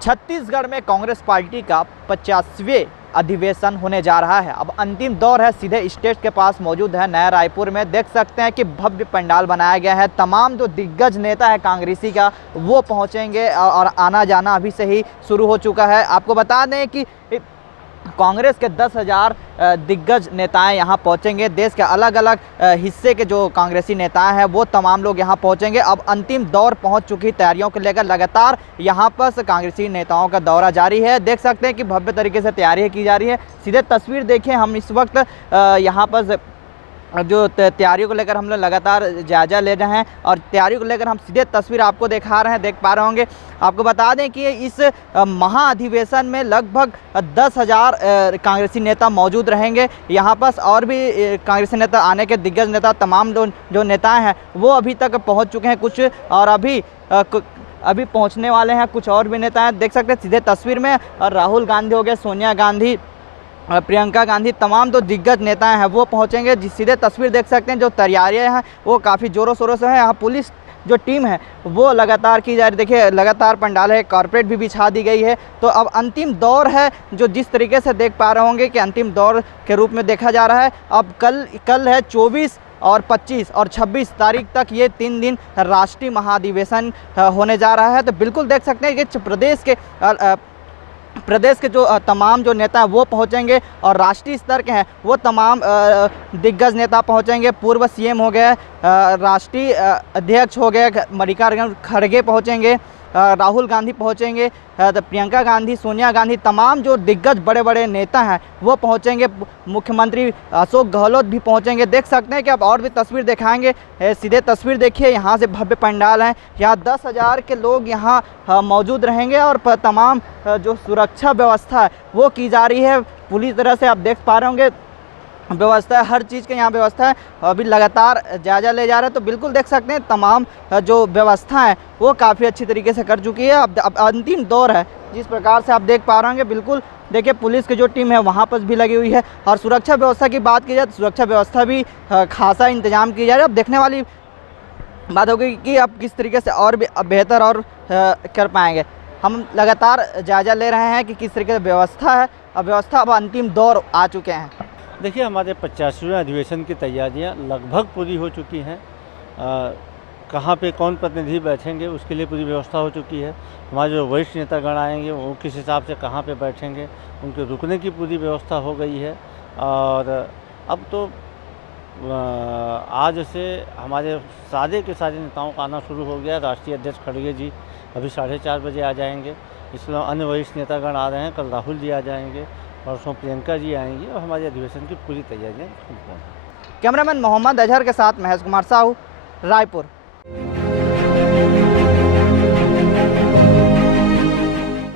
छत्तीसगढ़ में कांग्रेस पार्टी का 50वें अधिवेशन होने जा रहा है। अब अंतिम दौर है। सीधे स्टेज के पास मौजूद है नया रायपुर में। देख सकते हैं कि भव्य पंडाल बनाया गया है। तमाम जो दिग्गज नेता है कांग्रेसी का वो पहुंचेंगे और आना जाना अभी से ही शुरू हो चुका है। आपको बता दें कि कांग्रेस के 10,000 दिग्गज नेताएं यहां पहुंचेंगे। देश के अलग अलग हिस्से के जो कांग्रेसी नेता हैं वो तमाम लोग यहां पहुंचेंगे। अब अंतिम दौर पहुंच चुकी तैयारियों को लेकर लगातार यहां पर कांग्रेसी नेताओं का दौरा जारी है। देख सकते हैं कि भव्य तरीके से तैयारी की जा रही है। सीधे तस्वीर देखें, हम इस वक्त यहां पर जो तैयारियों को लेकर हम लोग लगातार जायजा ले रहे हैं और तैयारियों को लेकर हम सीधे तस्वीर आपको दिखा रहे हैं, देख पा रहे होंगे। आपको बता दें कि इस महाअधिवेशन में लगभग 10,000 कांग्रेसी नेता मौजूद रहेंगे यहाँ पर। और भी कांग्रेसी नेता आने के दिग्गज नेता तमाम जो नेताएं हैं वो अभी तक पहुँच चुके हैं कुछ, और अभी पहुँचने वाले हैं कुछ और भी नेता हैं। देख सकते हैं सीधे तस्वीर में, और राहुल गांधी हो गए, सोनिया गांधी, प्रियंका गांधी, तमाम जो दिग्गज नेता हैं वो पहुंचेंगे। जिस सीधे तस्वीर देख सकते हैं, जो तैयारियां हैं वो काफ़ी ज़ोरों शोरों से है। यहाँ पुलिस जो टीम है वो लगातार की जा रही। देखिए लगातार पंडाल है, कारपेट भी बिछा दी गई है। तो अब अंतिम दौर है, जो जिस तरीके से देख पा रहे होंगे कि अंतिम दौर के रूप में देखा जा रहा है। अब कल है 24 और 25 और 26 तारीख तक ये 3 दिन राष्ट्रीय महाधिवेशन होने जा रहा है। तो बिल्कुल देख सकते हैं कि प्रदेश के जो तमाम जो नेता हैं वो पहुंचेंगे, और राष्ट्रीय स्तर के हैं वो तमाम दिग्गज नेता पहुंचेंगे। पूर्व सीएम हो गए, राष्ट्रीय अध्यक्ष हो गए मल्लिकार्जुन खड़गे पहुंचेंगे, राहुल गांधी पहुंचेंगे, प्रियंका गांधी, सोनिया गांधी, तमाम जो दिग्गज बड़े बड़े नेता हैं वो पहुंचेंगे। मुख्यमंत्री अशोक गहलोत भी पहुंचेंगे। देख सकते हैं कि अब और भी तस्वीर दिखाएंगे। सीधे तस्वीर देखिए, यहाँ से भव्य पंडाल हैं। यहाँ 10,000 के लोग यहाँ मौजूद रहेंगे, और तमाम जो सुरक्षा व्यवस्था है वो की जा रही है पूरी तरह से। आप देख पा रहे होंगे व्यवस्था है, हर चीज़ के यहाँ व्यवस्था है। अभी लगातार जायजा ले जा रहे हैं। तो बिल्कुल देख सकते हैं तमाम जो व्यवस्था है वो काफ़ी अच्छी तरीके से कर चुकी है। अब अंतिम दौर है जिस प्रकार से आप देख पा रहे होंगे। बिल्कुल देखिए पुलिस की जो टीम है वहाँ पर भी लगी हुई है, और सुरक्षा व्यवस्था की बात की जाए तो सुरक्षा व्यवस्था भी खासा इंतजाम किया जा रहा है। अब देखने वाली बात होगी कि अब किस तरीके से और भी बेहतर और कर पाएंगे। हम लगातार जायजा ले रहे हैं कि किस तरीके से व्यवस्था है। अब व्यवस्था अब अंतिम दौर आ चुके हैं। देखिए, हमारे 50वें अधिवेशन की तैयारियां लगभग पूरी हो चुकी हैं। कहाँ पे कौन प्रतिनिधि बैठेंगे उसके लिए पूरी व्यवस्था हो चुकी है। हमारे जो वरिष्ठ नेतागण आएंगे वो किस हिसाब से कहाँ पे बैठेंगे, उनके रुकने की पूरी व्यवस्था हो गई है। और अब तो आज से हमारे सारे के सारे नेताओं का आना शुरू हो गया। राष्ट्रीय अध्यक्ष खड़गे जी अभी 4:30 बजे आ जाएंगे। इसके अलावा अन्य वरिष्ठ नेतागण आ रहे हैं। कल राहुल जी आ जाएंगे, परसों प्रियंका जी आएंगी, और हमारे अधिवेशन की पूरी तैयारियां संपूर्ण हैं। कैमरामैन मोहम्मद अजहर के साथ महेश कुमार साहू, रायपुर।